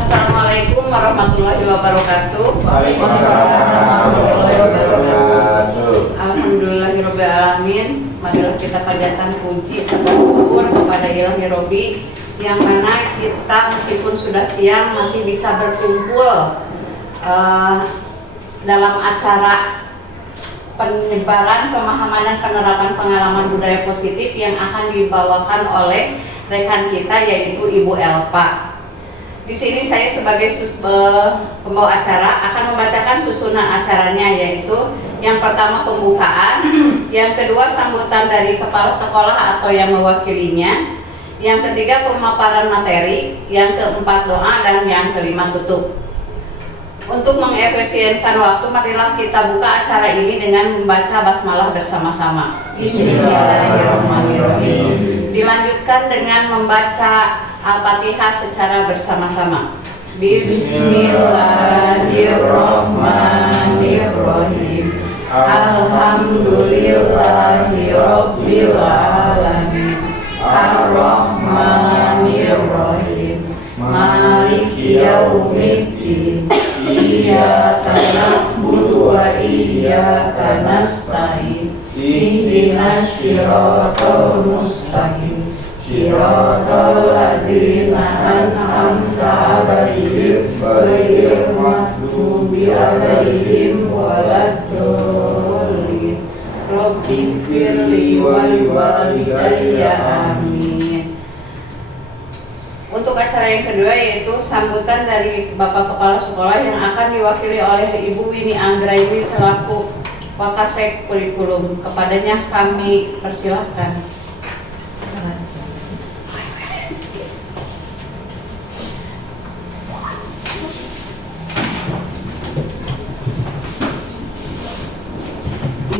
Assalamualaikum warahmatullahi wabarakatuh. Waalaikumsalam warahmatullahi wabarakatuh. Alhamdulillahirabbil alamin. Marilah kita panjatkan puji serta syukur kepada Ilahi Robbi yang mana kita meskipun sudah siang masih bisa berkumpul dalam acara penyebaran pemahaman dan penerapan pengalaman budaya positif yang akan dibawakan oleh rekan kita yaitu Ibu Elpa. Di sini saya sebagai pembawa acara akan membacakan susunan acaranya, yaitu yang pertama pembukaan, yang kedua sambutan dari kepala sekolah atau yang mewakilinya, yang ketiga pemaparan materi, yang keempat doa, dan yang kelima tutup. Untuk mengefisienkan waktu, marilah kita buka acara ini dengan membaca basmalah bersama-sama. Bismillahirrahmanirrahim. Dilanjutkan dengan membaca Al-Fatihah secara bersama-sama. Bismillahirrahmanirrahim. Alhamdulillahirabbil alamin. Ar-Rahmanirrahim. Maliki yaumiddin. Iyyaka na'budu wa iyyaka nasta'in. Ihdinas siratal mustaqim. Siratal ladzina an'amta 'alaihim ghairil maghdubi 'alaihim waladdallin. Rabbighfirli wa liwalidayya amin. Untuk acara yang kedua yaitu sambutan dari Bapak Kepala Sekolah yang akan diwakili oleh Ibu Winnie Anggraini selaku Wakasek Kurikulum. Kepadanya kami persilahkan.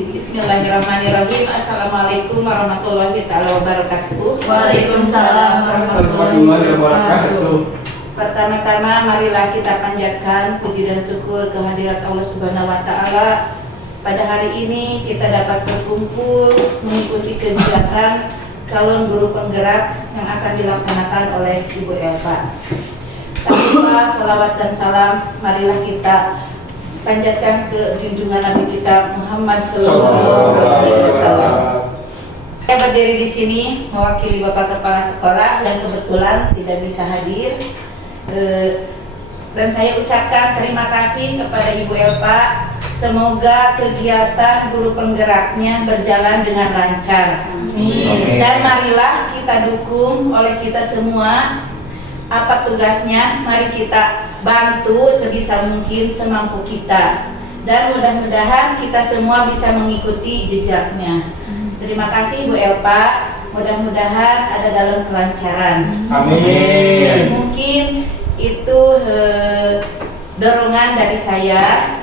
Bismillahirrahmanirrahim. Assalamualaikum warahmatullahi wabarakatuh. Waalaikumsalam warahmatullahi wabarakatuh. Pertama-tama marilah kita panjatkan puji dan syukur kehadirat Allah Subhanahu wa taala. Pada hari ini kita dapat berkumpul mengikuti kegiatan calon guru penggerak yang akan dilaksanakan oleh Ibu Elpa. Tanpa salawat dan salam, marilah kita panjatkan ke junjungan Nabi kita Muhammad Sallallahu Alaihi Wasallam. Saya berdiri di sini mewakili Bapak Kepala Sekolah yang kebetulan tidak bisa hadir, dan saya ucapkan terima kasih kepada Ibu Elpa. Semoga kegiatan guru penggeraknya berjalan dengan lancar. Amin. Dan marilah kita dukung oleh kita semua. Apa tugasnya? Mari kita bantu sebisa mungkin semampu kita, dan mudah-mudahan kita semua bisa mengikuti jejaknya. Terima kasih Bu Elpa, mudah-mudahan ada dalam kelancaran. Amin. Mungkin itu dorongan dari saya,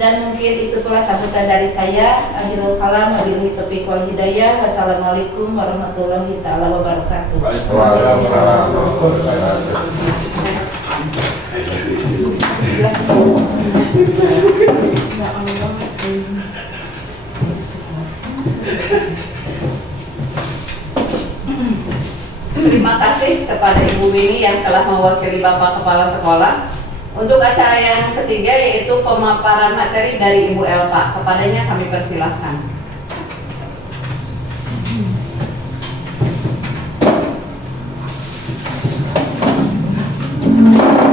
dan mungkin itu pula sambutan dari saya. Akhirul kalam, wabillahi taufiq wal hidayah. Wassalamualaikum warahmatullahi wabarakatuh. Waalaikumsalam warahmatullahi wabarakatuh. Terima kasih kepada Ibu Winnie yang telah mewakili Bapak Kepala Sekolah. Untuk acara yang ketiga yaitu pemaparan materi dari Ibu Elpa. Kepadanya kami persilahkan.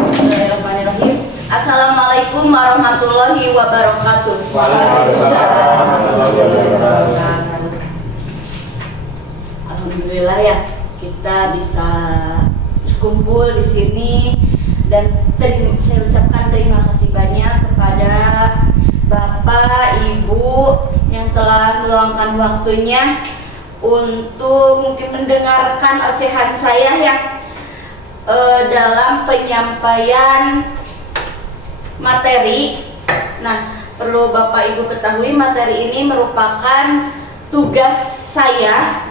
Bismillahirrahmanirrahim. Assalamualaikum warahmatullahi wabarakatuh. Waalaikumsalam warahmatullahi wabarakatuh. Alhamdulillah ya, kita bisa kumpul di sini, dan saya ucapkan terima kasih banyak kepada Bapak Ibu yang telah meluangkan waktunya untuk mungkin mendengarkan ocehan saya ya dalam penyampaian materi. Nah, perlu Bapak Ibu ketahui materi ini merupakan tugas saya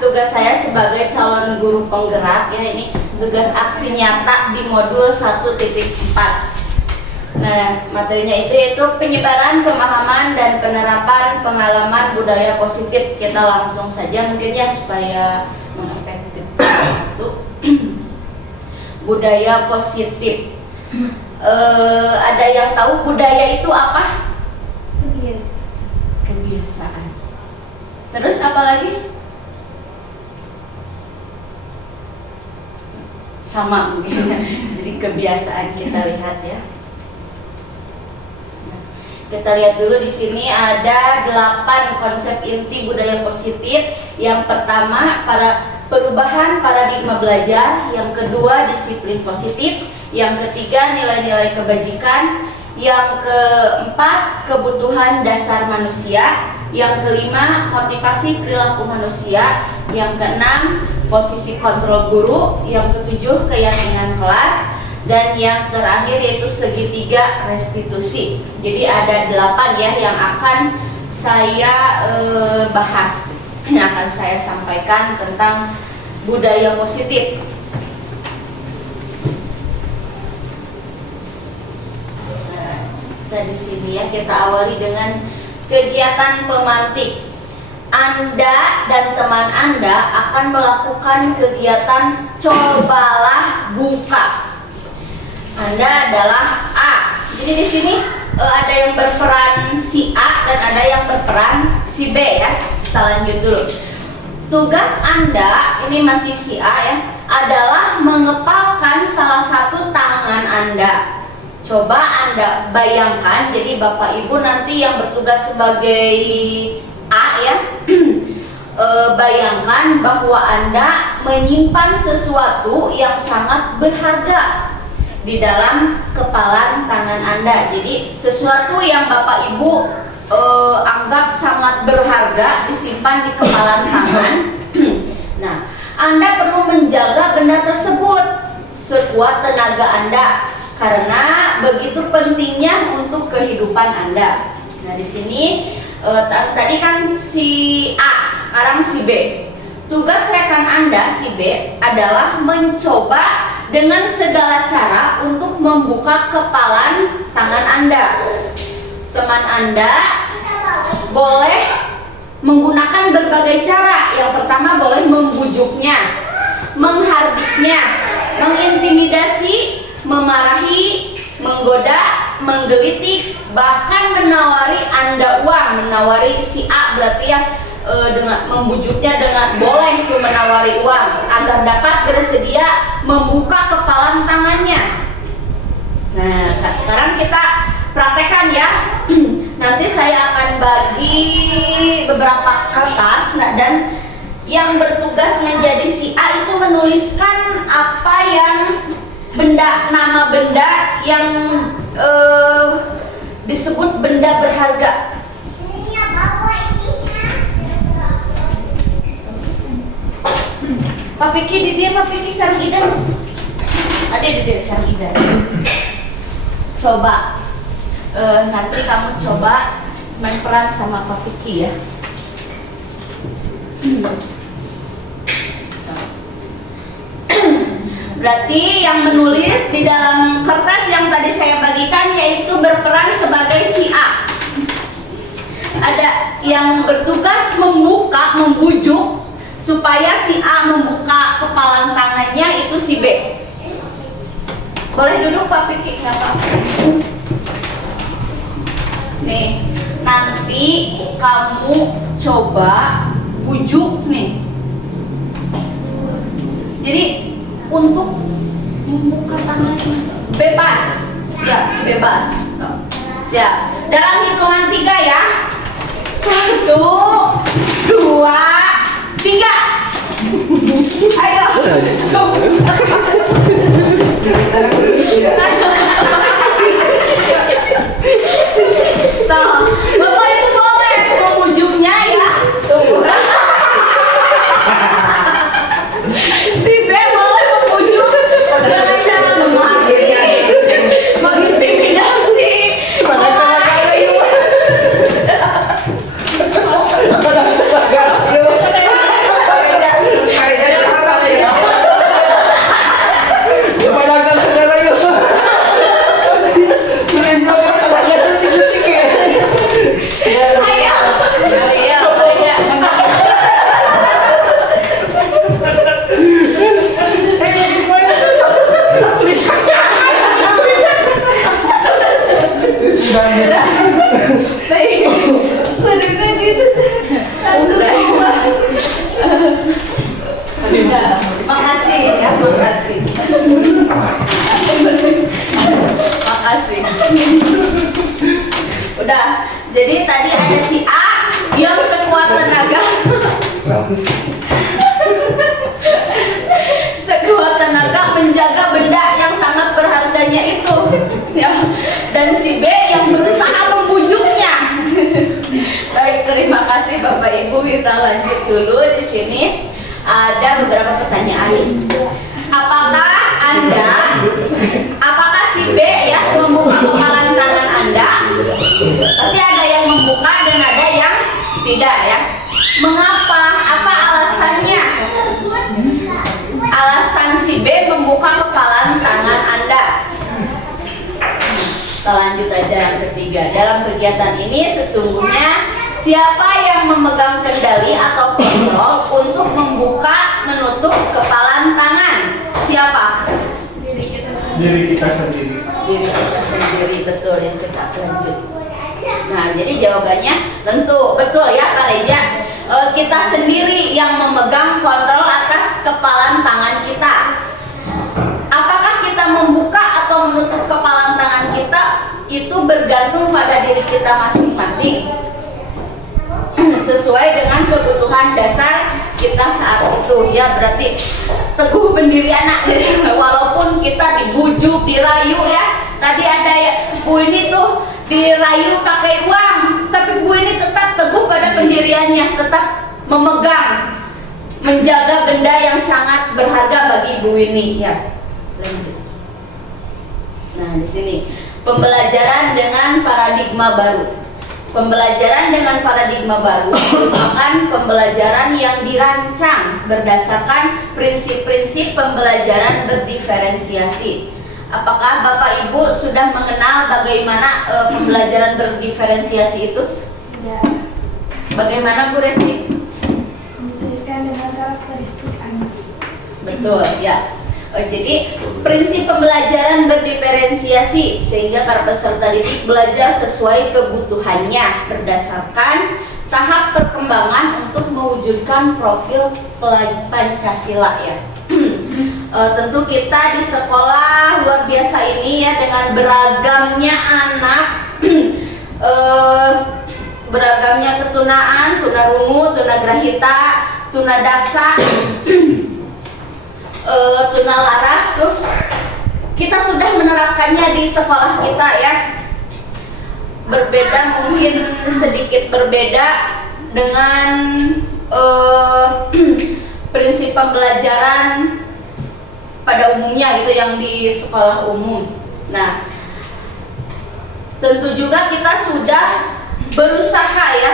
sebagai calon guru penggerak ya, ini tugas aksi nyata di modul 1.4. Nah, materinya itu yaitu penyebaran pemahaman dan penerapan pengalaman budaya positif. Kita langsung saja mungkin ya supaya mengefektifkan itu. Budaya positif. Ada yang tahu budaya itu apa? Kebiasaan. Terus apa lagi? Sama mungkin. Jadi kebiasaan kita lihat ya. Kita lihat dulu di sini ada 8 konsep inti budaya positif. Yang pertama, perubahan paradigma belajar. Yang kedua, disiplin positif. Yang ketiga, nilai-nilai kebajikan. Yang keempat, kebutuhan dasar manusia. Yang kelima, motivasi perilaku manusia. Yang keenam, posisi kontrol guru. Yang ketujuh, keyakinan kelas. Dan yang terakhir yaitu segitiga restitusi. Jadi ada 8 ya yang akan saya bahas, yang akan saya sampaikan tentang budaya positif. Nah, di sini ya kita awali dengan kegiatan pemantik. Anda dan teman Anda akan melakukan kegiatan cobalah buka. Anda adalah A. Jadi di sini ada yang berperan si A dan ada yang berperan si B ya. Kita lanjut dulu. Tugas Anda, ini masih si A ya, adalah mengepalkan salah satu tangan Anda. Coba Anda bayangkan, jadi Bapak Ibu nanti yang bertugas sebagai A ya, bayangkan bahwa Anda menyimpan sesuatu yang sangat berharga di dalam kepalan tangan Anda. Jadi sesuatu yang Bapak Ibu anggap sangat berharga disimpan di kepalan tangan. Nah, Anda perlu menjaga benda tersebut sekuat tenaga Anda karena begitu pentingnya untuk kehidupan Anda. Nah, di sini tadi kan si A, sekarang si B. Tugas rekan Anda si B adalah mencoba dengan segala cara untuk membuka kepalan tangan Anda. Teman Anda boleh menggunakan berbagai cara. Yang pertama boleh membujuknya, menghardiknya, mengintimidasi, memarahi, menggoda, menggelitik, bahkan menawari Anda uang. Menawari si A berarti ya dengan membujuknya dengan boleh itu menawari uang agar dapat bersedia membuka kepalan tangannya. Nah, sekarang kita praktekkan ya. Nanti saya akan bagi beberapa kertas dan yang bertugas menjadi si A itu menuliskan apa yang nama benda yang disebut benda berharga. Pak Piki di dia, Pak Piki sarung idan. Ada di dia sarung idan. Coba nanti kamu coba main peran sama Pak Piki ya. Berarti yang menulis di dalam kertas yang tadi saya bagikan yaitu berperan sebagai si A. Ada yang bertugas membujuk supaya si A membuka kepalan tangannya, itu si B. Boleh duduk Pak Piki, nggak apa-apa. Nih, nanti kamu coba bujuk nih. Jadi untuk membuka tangannya bebas, ya bebas. So, siap. Dalam hitungan 3 ya. 1, 2, 3. Ayo, coba. Nah, Bapak itu boleh membujuknya ya. Makasih ya, makasih. Makasih. Udah, jadi tadi ada si A yang sekuat tenaga. Sekuat tenaga menjaga benda yang sangat berharganya itu, ya. Dan si B yang berusaha membujuknya. Baik, terima kasih Bapak Ibu. Kita lanjut dulu di sini. Ada beberapa pertanyaan. Apakah si B ya membuka kepalan tangan Anda? Pasti ada yang membuka dan ada yang tidak ya. Mengapa? Apa alasannya? Alasan si B membuka kepalan tangan Anda. Kita lanjut aja yang ketiga. Dalam kegiatan ini sesungguhnya siapa yang memegang kendali atau kontrol untuk membuka menutup kepalan tangan? Siapa? Diri kita sendiri. Diri kita sendiri, betul yang kita lanjut. Nah, jadi jawabannya tentu betul ya Pak Reja. Kita sendiri yang memegang kontrol atas kepalan tangan kita. Apakah kita membuka atau menutup kepalan tangan kita itu bergantung pada diri kita masing-masing, sesuai dengan kebutuhan dasar kita saat itu ya. Berarti teguh pendiri anak walaupun kita dibujuk, dirayu ya. Tadi ada ya Bu ini tuh dirayu pakai uang, tapi Bu ini tetap teguh pada pendiriannya, tetap memegang, menjaga benda yang sangat berharga bagi Bu ini ya. Lanjut. Nah, di sini pembelajaran dengan paradigma baru. Pembelajaran dengan paradigma baru merupakan pembelajaran yang dirancang berdasarkan prinsip-prinsip pembelajaran berdiferensiasi. Apakah Bapak Ibu sudah mengenal bagaimana pembelajaran berdiferensiasi itu? Sudah. Bagaimana Bu Resti? Menyesuaikan dengan karakteristik anak. Betul ya. Jadi prinsip pembelajaran berdiferensiasi sehingga para peserta didik belajar sesuai kebutuhannya berdasarkan tahap perkembangan untuk mewujudkan profil Pancasila ya. Tentu kita di sekolah luar biasa ini ya, dengan beragamnya anak, beragamnya ketunaan, tunarungu, tunagrahita, tunadaksa, tunalaras tuh kita sudah menerapkannya di sekolah kita ya. Berbeda, mungkin sedikit berbeda dengan prinsip pembelajaran pada umumnya gitu yang di sekolah umum. Nah, tentu juga kita sudah berusaha ya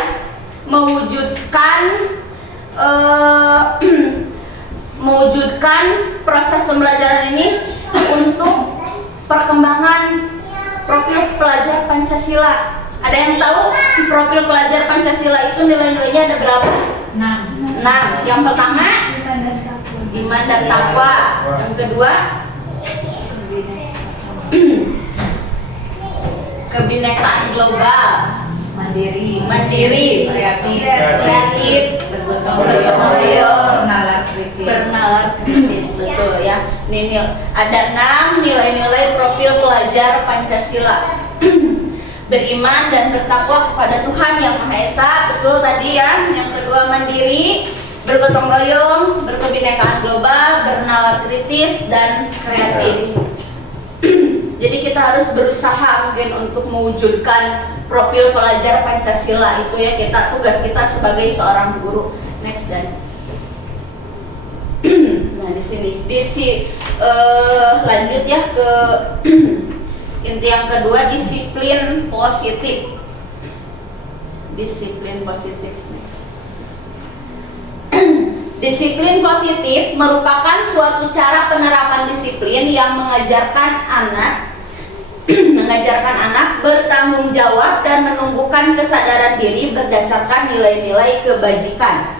mewujudkan proses pembelajaran ini untuk perkembangan profil pelajar Pancasila. Ada yang tahu profil pelajar Pancasila itu nilai-nilainya ada berapa? 6. Yang pertama iman dan takwa. Yang kedua kebinekaan global, mandiri, kreatif, bergotong royong, bernalar kritis, betul ya. Ini ada 6 nilai-nilai profil pelajar Pancasila. Beriman dan bertakwa kepada Tuhan Yang Maha Esa, betul tadi ya. Yang kedua mandiri, bergotong royong, berkebinekaan global, bernalar kritis dan kreatif. Jadi kita harus berusaha mungkin untuk mewujudkan profil pelajar Pancasila itu ya, tugas kita sebagai seorang guru. Next dan. Nah di sini, lanjut ya ke inti yang kedua, disiplin positif. Disiplin positif. Disiplin positif merupakan suatu cara penerapan disiplin yang mengajarkan anak bertanggung jawab dan menumbuhkan kesadaran diri berdasarkan nilai-nilai kebajikan.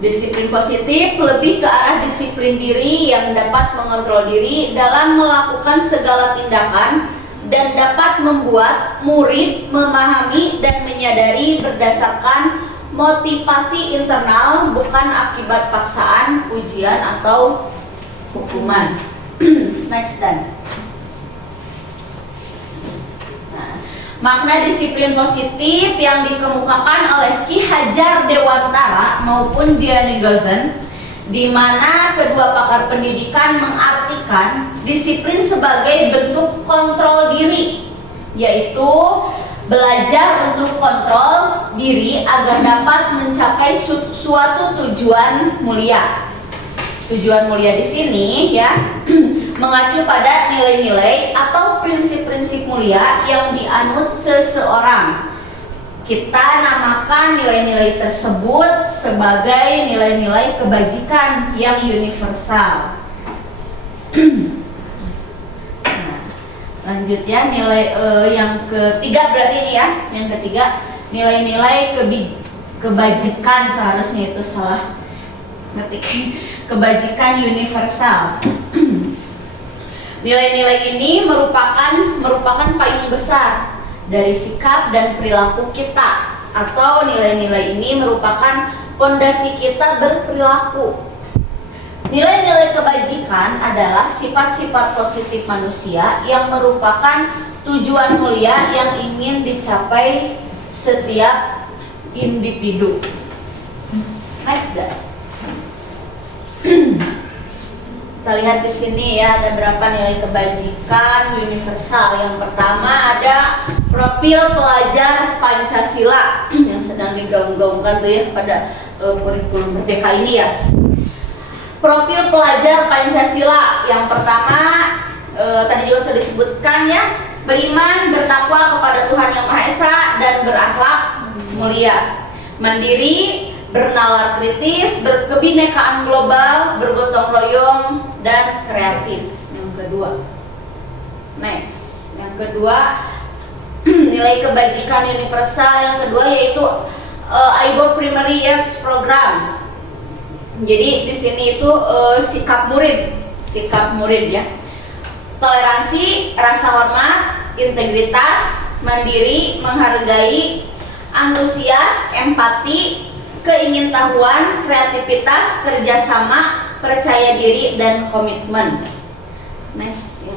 Disiplin positif lebih ke arah disiplin diri yang dapat mengontrol diri dalam melakukan segala tindakan dan dapat membuat murid memahami dan menyadari berdasarkan motivasi internal, bukan akibat paksaan, ujian atau hukuman. Next dan. Nah, makna disiplin positif yang dikemukakan oleh Ki Hajar Dewantara maupun Diane Gozen, di mana kedua pakar pendidikan mengartikan disiplin sebagai bentuk kontrol diri, yaitu belajar untuk kontrol diri agar dapat mencapai suatu tujuan mulia. Tujuan mulia di sini ya mengacu pada nilai-nilai atau prinsip-prinsip mulia yang dianut seseorang. Kita namakan nilai-nilai tersebut sebagai nilai-nilai kebajikan yang universal. Lanjut ya, nilai yang ketiga berarti ini ya. Yang ketiga, nilai-nilai kebajikan, seharusnya itu salah ngetik. Kebajikan universal. Nilai-nilai ini merupakan payung besar dari sikap dan perilaku kita, atau nilai-nilai ini merupakan fondasi kita berperilaku. Nilai-nilai kebajikan adalah sifat-sifat positif manusia yang merupakan tujuan mulia yang ingin dicapai setiap individu. Next dah. Kita lihat di sini ya, ada berapa nilai kebajikan universal. Yang pertama ada profil pelajar Pancasila yang sedang digaung-gaungkan tuh ya pada kurikulum Merdeka ini ya. Profil pelajar Pancasila yang pertama tadi juga sudah disebutkan ya, beriman, bertakwa kepada Tuhan Yang Maha Esa dan berakhlak mulia, mandiri, bernalar kritis, berkebinekaan global, bergotong royong, dan kreatif. Yang kedua, next, yang kedua nilai kebajikan universal yang kedua yaitu AIBO Primary Years Program. Jadi di sini itu sikap murid ya. Toleransi, rasa hormat, integritas, mandiri, menghargai, antusias, empati, keingintahuan, kreativitas, kerjasama, percaya diri, dan komitmen. Next.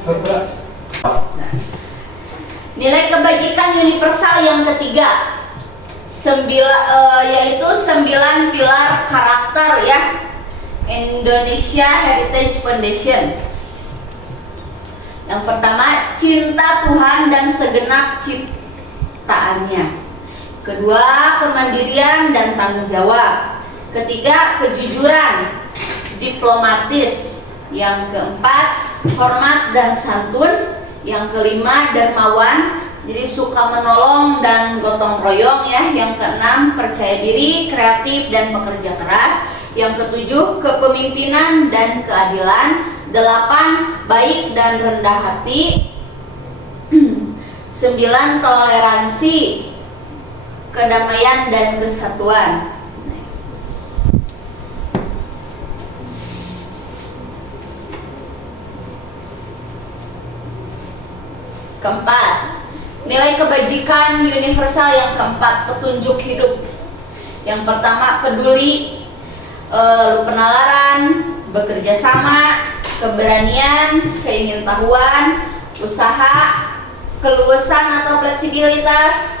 Nilai kebajikan universal yang ketiga, yaitu 9 pilar karakter ya, Indonesia Heritage Foundation. Yang pertama, cinta Tuhan dan segenap ciptaannya. Kedua, kemandirian dan tanggung jawab. Ketiga, kejujuran, diplomatis. Yang keempat, hormat dan santun. Yang kelima, dermawan, jadi suka menolong dan gotong royong ya. Yang keenam, percaya diri, kreatif dan pekerja keras. Yang ketujuh, kepemimpinan dan keadilan. 8, baik dan rendah hati. 9, toleransi, kedamaian dan kesatuan. Keempat, nilai kebajikan universal yang keempat, petunjuk hidup. Yang pertama, peduli, penalaran, bekerja sama, keberanian, keingintahuan, usaha, keluasan atau fleksibilitas,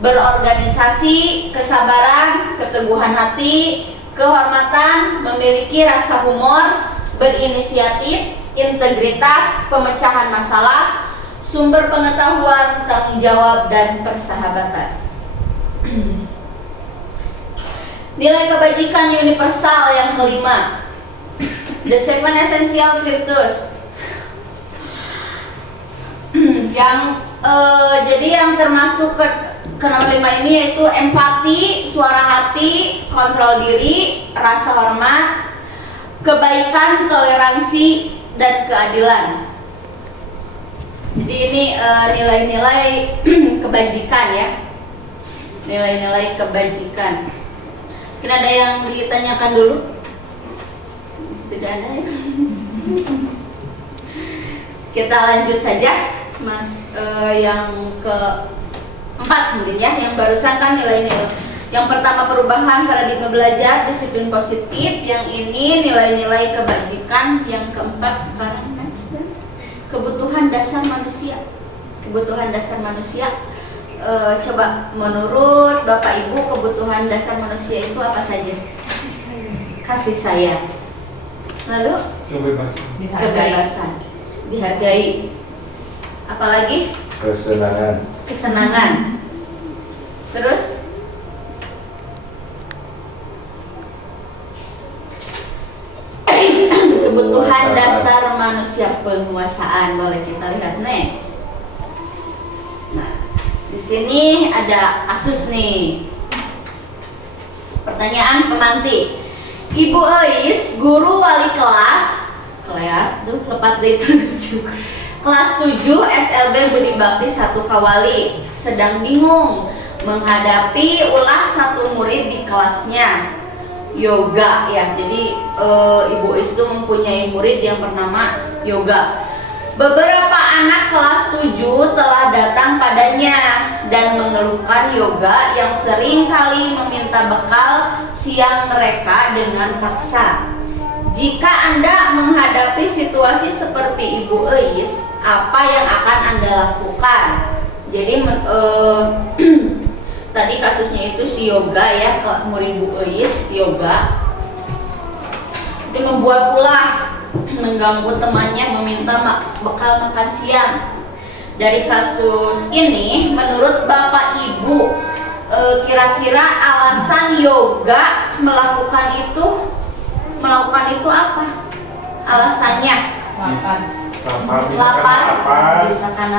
berorganisasi, kesabaran, keteguhan hati, kehormatan, memiliki rasa humor, berinisiatif, integritas, pemecahan masalah, sumber pengetahuan, tanggung jawab, dan persahabatan. Nilai kebajikan universal yang kelima, the 7 essential virtues. Jadi yang termasuk ke nomor 5 ini yaitu empati, suara hati, kontrol diri, rasa hormat, kebaikan, toleransi, dan keadilan. Jadi ini nilai-nilai kebajikan ya, nilai-nilai kebajikan. Mungkin ada yang ditanyakan dulu? Tidak ada ya? Kita lanjut saja, Mas. Yang keempat mungkin ya, yang barusan kan nilai-nilai Yang pertama perubahan paradigma belajar, disiplin positif. Yang ini nilai-nilai kebajikan. Yang keempat sekarang next dan kebutuhan dasar manusia. Kebutuhan dasar manusia. Coba menurut Bapak Ibu kebutuhan dasar manusia itu apa saja? Kasih sayang. Kasih sayang. Lalu Kebebasan. kebebasan, dihargai. Apalagi? Kesenangan. Kesenangan. Terus kebutuhan dasar manusia, penguasaan. Boleh kita lihat next. Nah, di sini ada kasus nih. Pertanyaan pemantik. Ibu Eis, guru wali kelas tuh lepat dari 7. Kelas 7 SLB Budi Bakti 1 Kawali sedang bingung menghadapi ulah satu murid di kelasnya yoga ya. Jadi Ibu Eis itu mempunyai murid yang bernama Yoga. Beberapa anak kelas 7 telah datang padanya dan mengeluhkan Yoga yang sering kali meminta bekal siang mereka dengan paksa. Jika Anda menghadapi situasi seperti Ibu Eis, apa yang akan Anda lakukan? Jadi tadi kasusnya itu si Yoga ya, ke murid Ibu Eis, Yoga. Dia membuat ulah, mengganggu temannya, meminta bekal makan siang. Dari kasus ini, menurut Bapak Ibu, kira-kira alasan Yoga melakukan itu apa? Alasannya? Lapar, bisa karena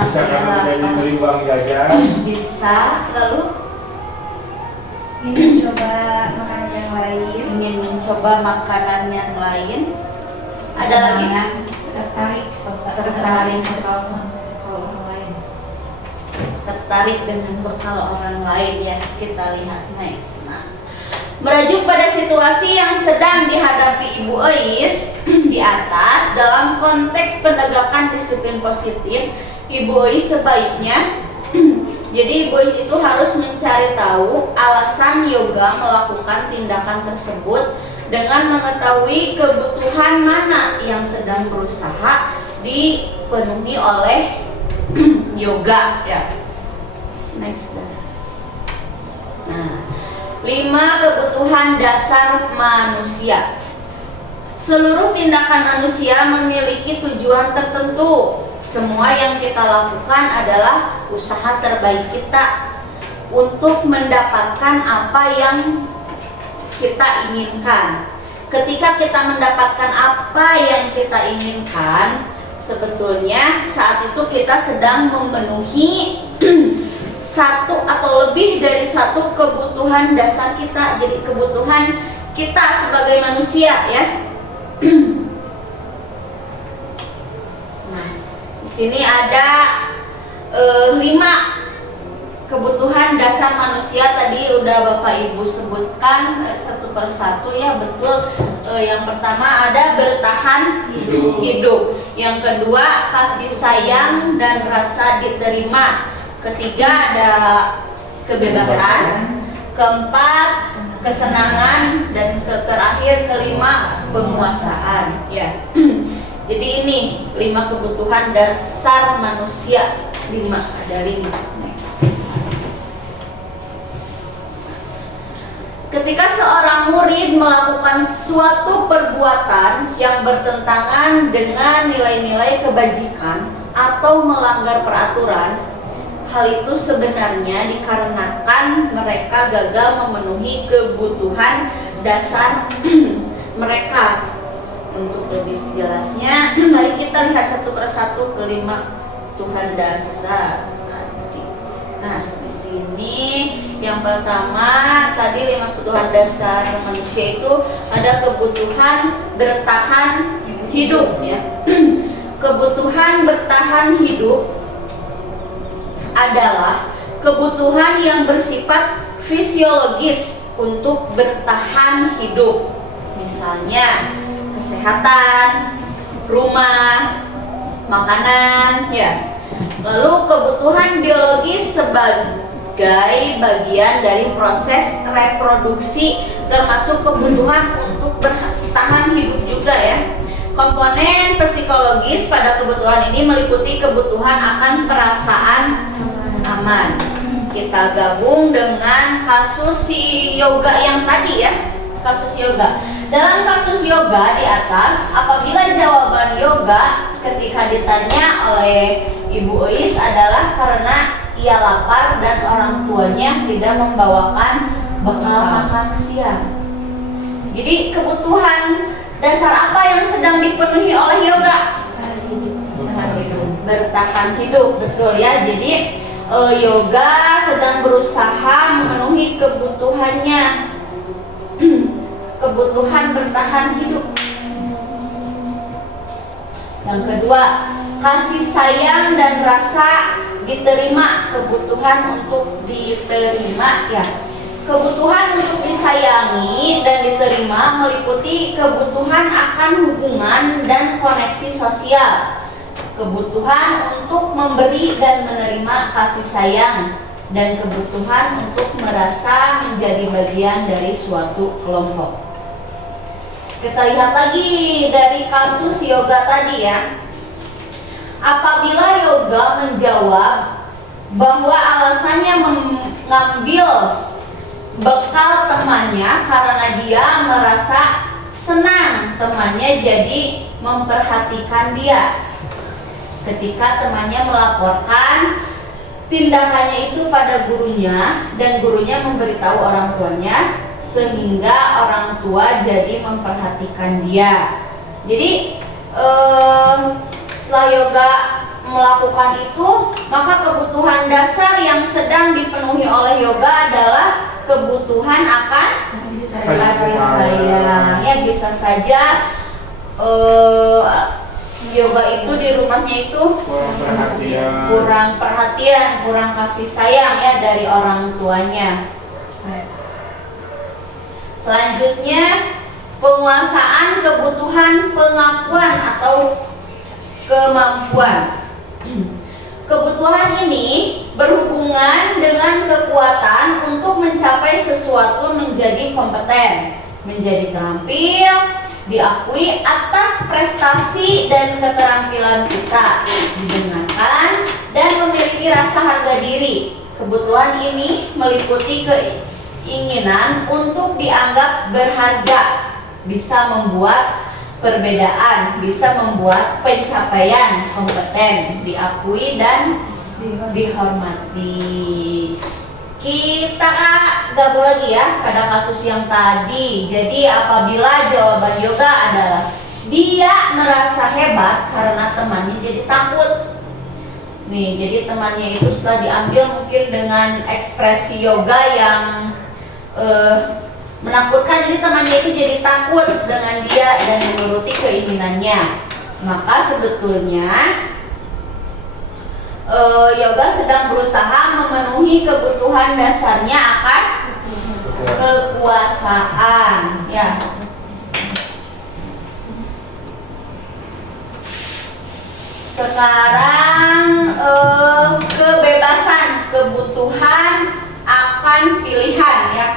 diberi uang jajan. bisa, lalu Ingin coba makanan yang lain. ingin mencoba makanan yang lain. Ada lagi? tertarik Tertarik bekal orang lain. tertarik dengan bekal orang lain ya. Kita lihat next. Nah, merujuk pada situasi yang sedang dihadapi Ibu Eis di atas dalam konteks penegakan disiplin positif, Ibu Eis sebaiknya jadi Ibu Eis itu harus mencari tahu alasan Yoga melakukan tindakan tersebut dengan mengetahui kebutuhan mana yang sedang berusaha dipenuhi oleh Yoga ya. Next. Nah, 5 kebutuhan dasar manusia. Seluruh tindakan manusia memiliki tujuan tertentu. Semua yang kita lakukan adalah usaha terbaik kita untuk mendapatkan apa yang kita inginkan. Ketika kita mendapatkan apa yang kita inginkan, sebetulnya saat itu kita sedang memenuhi satu atau lebih dari satu kebutuhan dasar kita. Jadi kebutuhan kita sebagai manusia ya. Nah, di sini ada 5 kebutuhan dasar manusia. Tadi udah Bapak Ibu sebutkan satu persatu ya, betul. Yang pertama ada bertahan hidup. Yang kedua kasih sayang dan rasa diterima. Ketiga ada kebebasan. Keempat kesenangan, dan terakhir kelima penguasaan ya. Jadi ini 5 kebutuhan dasar manusia. 5 ada 5. Next. Ketika seorang murid melakukan suatu perbuatan yang bertentangan dengan nilai-nilai kebajikan atau melanggar peraturan, hal itu sebenarnya dikarenakan mereka gagal memenuhi kebutuhan dasar mereka. Untuk lebih jelasnya, mari kita lihat satu persatu kelima kebutuhan dasar tadi. Nah, di sini yang pertama tadi 5 kebutuhan dasar manusia itu ada kebutuhan bertahan hidup ya. Kebutuhan bertahan hidup adalah kebutuhan yang bersifat fisiologis untuk bertahan hidup. Misalnya kesehatan, rumah, makanan ya. Lalu kebutuhan biologis sebagai bagian dari proses reproduksi, termasuk kebutuhan untuk bertahan hidup juga ya. Komponen psikologis pada kebutuhan ini meliputi kebutuhan akan perasaan aman. Kita gabung dengan kasus si yoga yang tadi ya, kasus yoga. Dalam kasus yoga di atas, apabila jawaban yoga ketika ditanya oleh Ibu Eis adalah karena ia lapar dan orang tuanya tidak membawakan bekal makan siang. Jadi kebutuhan dasar apa yang sedang dipenuhi oleh yoga? Bertahan hidup, betul ya. Jadi yoga sedang berusaha memenuhi kebutuhannya, kebutuhan bertahan hidup. Yang kedua, kasih sayang dan rasa diterima, kebutuhan untuk diterima ya. Kebutuhan untuk disayangi dan diterima meliputi kebutuhan akan hubungan dan koneksi sosial, kebutuhan untuk memberi dan menerima kasih sayang, dan kebutuhan untuk merasa menjadi bagian dari suatu kelompok. Kita lihat lagi dari kasus yoga tadi ya. Apabila yoga menjawab bahwa alasannya mengambil bekal temannya karena dia merasa senang temannya jadi memperhatikan dia. Ketika temannya melaporkan tindakannya itu pada gurunya dan gurunya memberitahu orang tuanya, sehingga orang tua jadi memperhatikan dia. Jadi setelah yoga melakukan itu, maka kebutuhan dasar yang sedang dipenuhi oleh yoga adalah kebutuhan akan kasih sayang. Ya, bisa saja yoga itu di rumahnya itu kurang perhatian, kurang kasih sayang ya dari orang tuanya. Selanjutnya, penguasaan kebutuhan pengakuan atau kemampuan. Kebutuhan ini berhubungan dengan kekuatan untuk mencapai sesuatu, menjadi kompeten, menjadi terampil, diakui atas prestasi dan keterampilan kita, didengarkan, dan memiliki rasa harga diri. Kebutuhan ini meliputi keinginan untuk dianggap berharga, bisa membuat perbedaan, bisa membuat pencapaian kompeten, diakui dan dihormati. Kita gabung lagi ya pada kasus yang tadi. Jadi apabila jawaban yoga adalah dia merasa hebat karena temannya jadi takut. Nih, jadi temannya itu setelah diambil mungkin dengan ekspresi yoga yang menakutkan, jadi temannya itu jadi takut dengan dia dan menuruti keinginannya. Maka sebetulnya yoga sedang berusaha memenuhi kebutuhan dasarnya akan kekuasaan ya. Sekarang kebebasan, kebutuhan akan pilihan ya.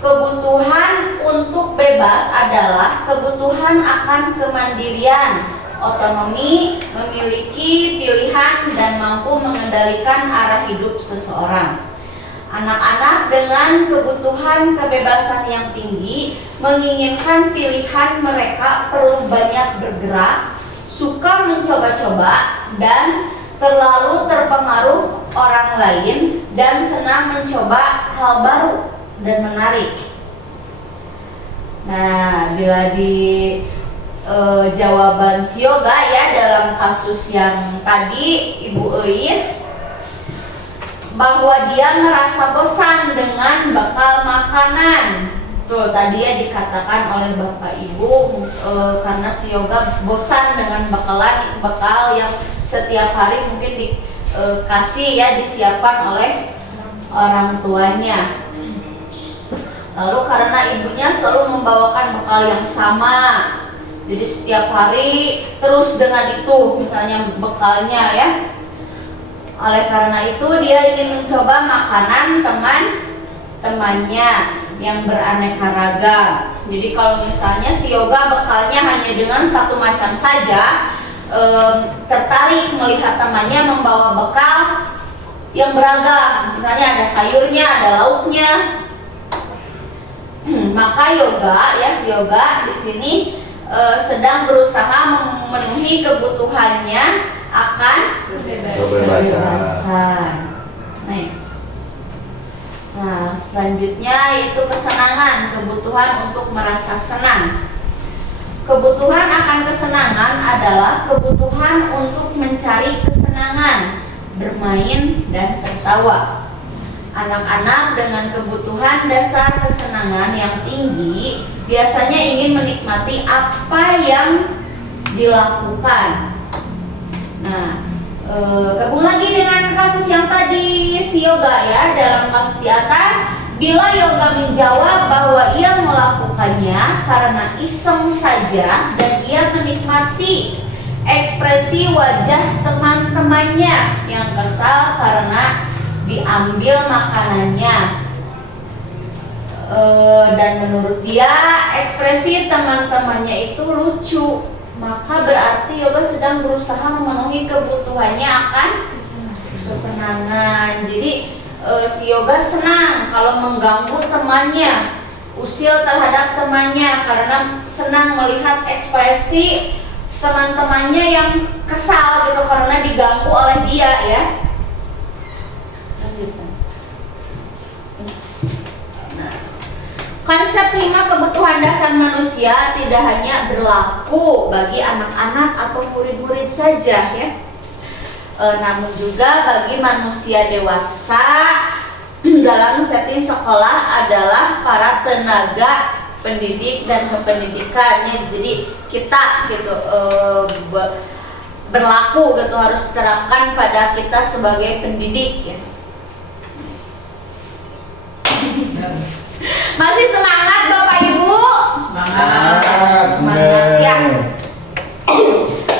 Kebutuhan untuk bebas adalah kebutuhan akan kemandirian, otonomi, memiliki pilihan, dan mampu mengendalikan arah hidup seseorang. Anak-anak dengan kebutuhan kebebasan yang tinggi menginginkan pilihan, mereka perlu banyak bergerak, suka mencoba-coba, dan terlalu terpengaruh orang lain, dan senang mencoba hal baru dan menarik. Nah, bila di jawaban si yoga ya dalam kasus yang tadi Ibu Eis, bahwa dia merasa bosan dengan bekal makanan. Tuh tadi ya dikatakan oleh Bapak Ibu karena si yoga bosan dengan bekal yang setiap hari mungkin dikasih ya, disiapkan oleh orang tuanya. Lalu karena ibunya selalu membawakan bekal yang sama, jadi setiap hari terus dengan itu misalnya bekalnya ya. Oleh karena itu dia ingin mencoba makanan teman-temannya yang beraneka ragam. Jadi kalau misalnya si Yoga bekalnya hanya dengan satu macam saja, tertarik melihat temannya membawa bekal yang beragam, misalnya ada sayurnya, ada lauknya, maka si Yoga di sini sedang berusaha memenuhi kebutuhannya akan kebebasan. Next. Nah, selanjutnya yaitu kesenangan, kebutuhan untuk merasa senang. Kebutuhan akan kesenangan adalah kebutuhan untuk mencari kesenangan, bermain dan tertawa. Anak-anak dengan kebutuhan dasar kesenangan yang tinggi biasanya ingin menikmati apa yang dilakukan. Nah, gabung lagi dengan kasus yang tadi si Yoga ya. Dalam kasus di atas, bila Yoga menjawab bahwa ia melakukannya karena iseng saja dan ia menikmati ekspresi wajah teman-temannya yang kesal karena diambil makanannya, dan menurut dia ekspresi teman-temannya itu lucu, maka berarti Yoga sedang berusaha memenuhi kebutuhannya akan kesenangan. Jadi si Yoga senang kalau mengganggu temannya, usil terhadap temannya karena senang melihat ekspresi teman-temannya yang kesal gitu karena diganggu oleh dia ya. Nah, konsep 5 kebutuhan dasar manusia tidak hanya berlaku bagi anak-anak atau murid-murid saja ya, namun juga bagi manusia dewasa dalam setting sekolah adalah para tenaga pendidik dan kependidikannya. Jadi kita gitu berlaku gitu, harus diterapkan pada kita sebagai pendidik ya. Masih semangat Bapak Ibu? Semangat ya.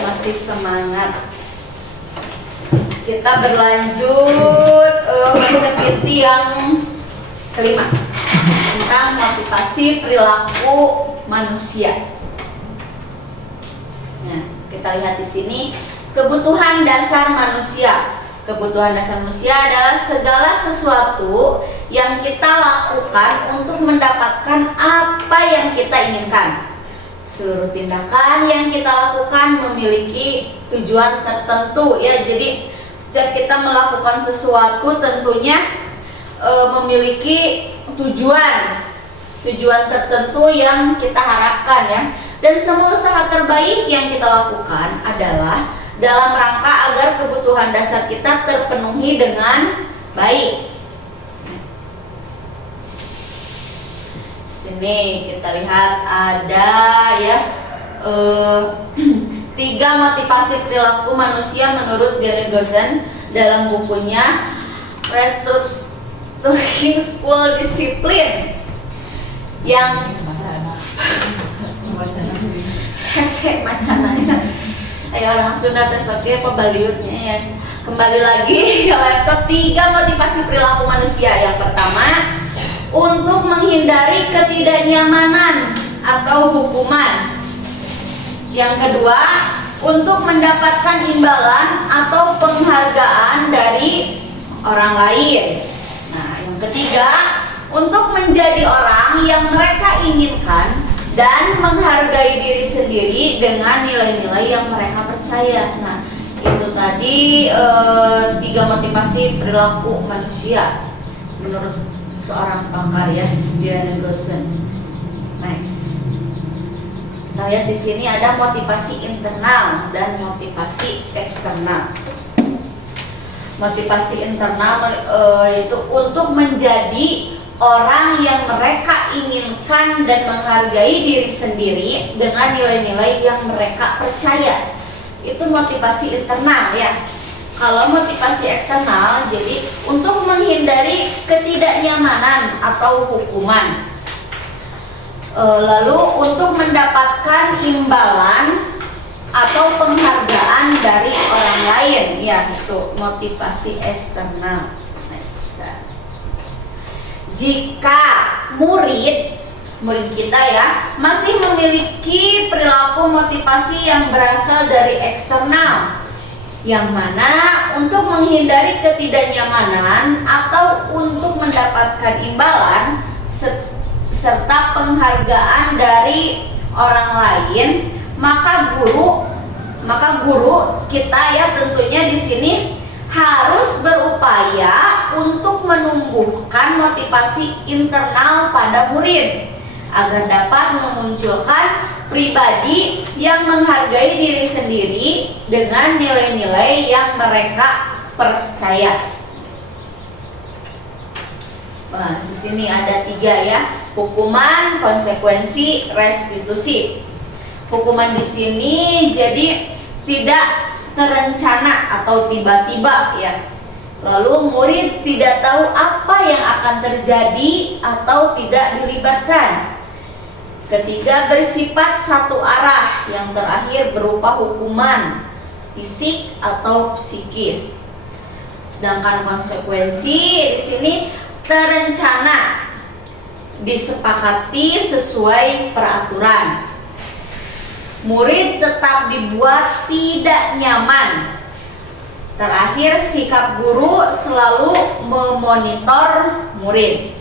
Masih semangat. Kita berlanjut konsep inti yang kelima tentang motivasi perilaku manusia. Nah, kita lihat di sini kebutuhan dasar manusia. Kebutuhan dasar manusia adalah segala sesuatu yang kita lakukan untuk mendapatkan apa yang kita inginkan. Seluruh tindakan yang kita lakukan memiliki tujuan tertentu ya. Jadi setiap kita melakukan sesuatu tentunya memiliki tujuan tertentu yang kita harapkan ya. Dan semua usaha terbaik yang kita lakukan adalah dalam rangka agar kebutuhan dasar kita terpenuhi dengan baik. Sini kita lihat ada ya 3 motivasi perilaku manusia menurut Gary Gosen dalam bukunya Restructuring School Discipline yang hesek macananya. Ayo orang Sunda tersebut pembaliutnya ya. Kembali lagi ke laptop. 3 motivasi perilaku manusia. Yang pertama, untuk menghindari ketidaknyamanan atau hukuman. Yang kedua, untuk mendapatkan imbalan atau penghargaan dari orang lain. Nah, yang ketiga, untuk menjadi orang yang mereka inginkan dan menghargai diri sendiri dengan nilai-nilai yang mereka percaya. Nah, itu tadi 3 motivasi perilaku manusia menurut seorang pakar ya, Diana Gosen. Next. Kita lihat di sini ada motivasi internal dan motivasi eksternal. Motivasi internal itu untuk menjadi orang yang mereka inginkan dan menghargai diri sendiri dengan nilai-nilai yang mereka percaya. Itu motivasi internal ya. Kalau motivasi eksternal, jadi untuk menghindari ketidaknyamanan atau hukuman. Lalu untuk mendapatkan imbalan atau penghargaan dari orang lain, ya itu motivasi eksternal. Jika murid kita ya masih memiliki perilaku motivasi yang berasal dari eksternal, yang mana untuk menghindari ketidaknyamanan atau untuk mendapatkan imbalan serta penghargaan dari orang lain, maka guru kita ya tentunya di sini harus berupaya untuk menumbuhkan motivasi internal pada murid agar dapat memunculkan pribadi yang menghargai diri sendiri dengan nilai-nilai yang mereka percaya. Nah, di sini ada 3 ya: hukuman, konsekuensi, restitusi. Hukuman di sini jadi tidak terencana atau tiba-tiba ya. Lalu murid tidak tahu apa yang akan terjadi atau tidak dilibatkan. Ketiga, bersifat satu arah. Yang terakhir berupa hukuman fisik atau psikis. Sedangkan konsekuensi di sini terencana, disepakati sesuai peraturan. Murid tetap dibuat tidak nyaman. Terakhir, sikap guru selalu memonitor murid.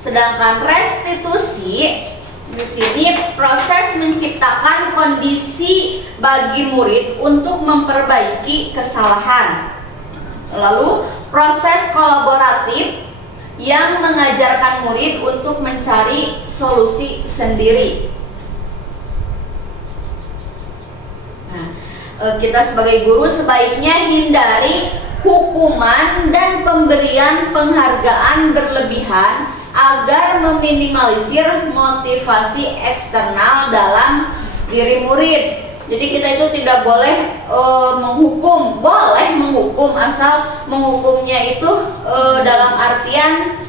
Sedangkan restitusi di sini proses menciptakan kondisi bagi murid untuk memperbaiki kesalahan. Lalu proses kolaboratif yang mengajarkan murid untuk mencari solusi sendiri. Kita sebagai guru sebaiknya hindari hukuman dan pemberian penghargaan berlebihan agar meminimalisir motivasi eksternal dalam diri murid. Jadi kita itu tidak boleh menghukum, boleh menghukum asal menghukumnya itu dalam artian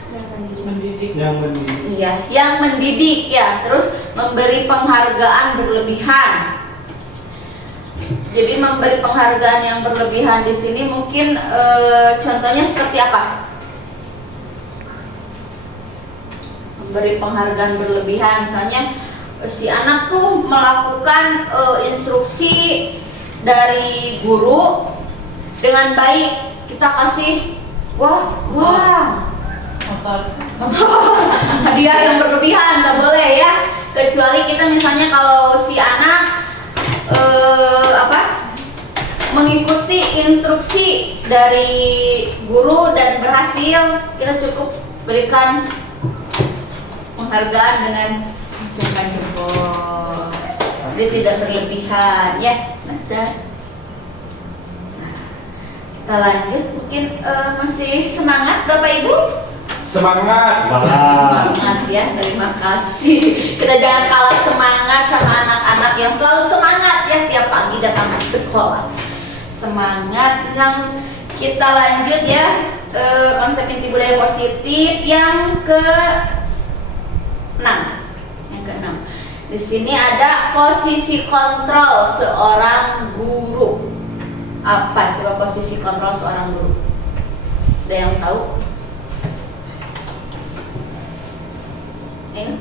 yang mendidik ya, terus memberi penghargaan berlebihan. Jadi memberi penghargaan yang berlebihan di sini mungkin contohnya seperti apa? Memberi penghargaan berlebihan, misalnya si anak tuh melakukan instruksi dari guru dengan baik, kita kasih motor hadiah yang berlebihan, nggak boleh ya. Kecuali kita misalnya kalau si anak mengikuti instruksi dari guru dan berhasil, kita cukup berikan penghargaan dengan acungkan jempol. Jadi tidak berlebihan ya, Mas Dan. Nah, kita lanjut, mungkin masih semangat Bapak Ibu? Semangat. Semangat ya, terima kasih. Kita jangan kalah semangat sama anak-anak yang selalu semangat ya tiap pagi datang ke sekolah. Semangat. Yang kita lanjut ya, konsep inti budaya positif yang ke-6. Yang ke-6. Di sini ada posisi kontrol seorang guru. Apa coba posisi kontrol seorang guru? Ada yang tahu?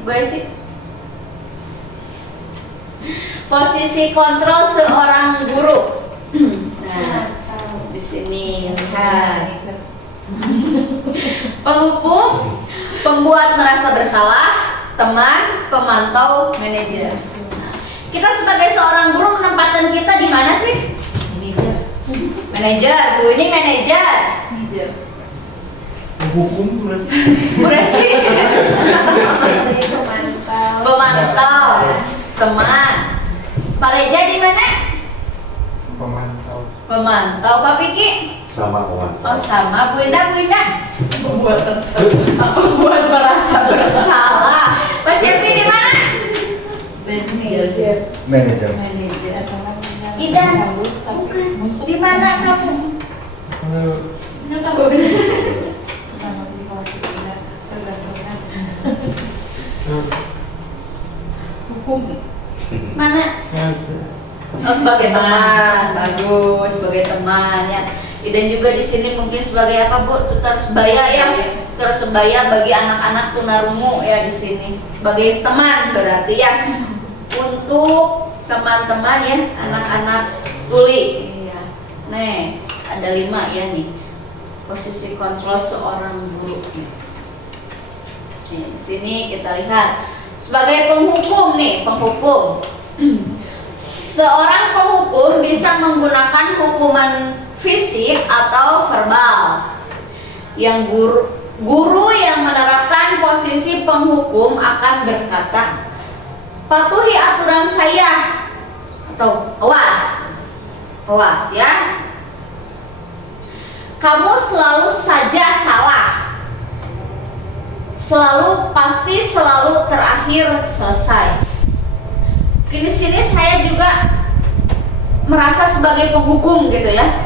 Boleh sih? Posisi kontrol seorang guru. Nah, di sini lihat. Penghukum, pembuat merasa bersalah, teman, pemantau, manajer. Nah, kita sebagai seorang guru menempatkan kita di mana sih? Manajer. Bu ini manajer. Hukum Buresi. Pemantau, teman. Pak Reja di mana? Pemantau. Pak Piki? Sama pemantau. Oh sama. Bu Indah? Membuat merasa bersalah. Pak Cepi di mana? Manajer. Idan? Bukan. Di mana kamu? Hukum. Mana? Oh, sebagai teman, bagus, sebagai teman ya. Dan juga di sini mungkin sebagai apa Bu? Tutor sebaya ya. Tutor sebaya bagi anak-anak tunarungu ya di sini. Sebagai teman berarti ya. Untuk teman-teman ya, anak-anak tuli. Iya. Next, ada 5 ya nih. Posisi kontrol seorang guru. Nih, di sini kita lihat sebagai penghukum nih, penghukum. Seorang penghukum bisa menggunakan hukuman fisik atau verbal. Yang guru yang menerapkan posisi penghukum akan berkata, patuhi aturan saya, atau awas, awas ya. Kamu selalu saja salah. Selalu pasti selalu terakhir selesai. Di sini saya juga merasa sebagai penghukum gitu ya.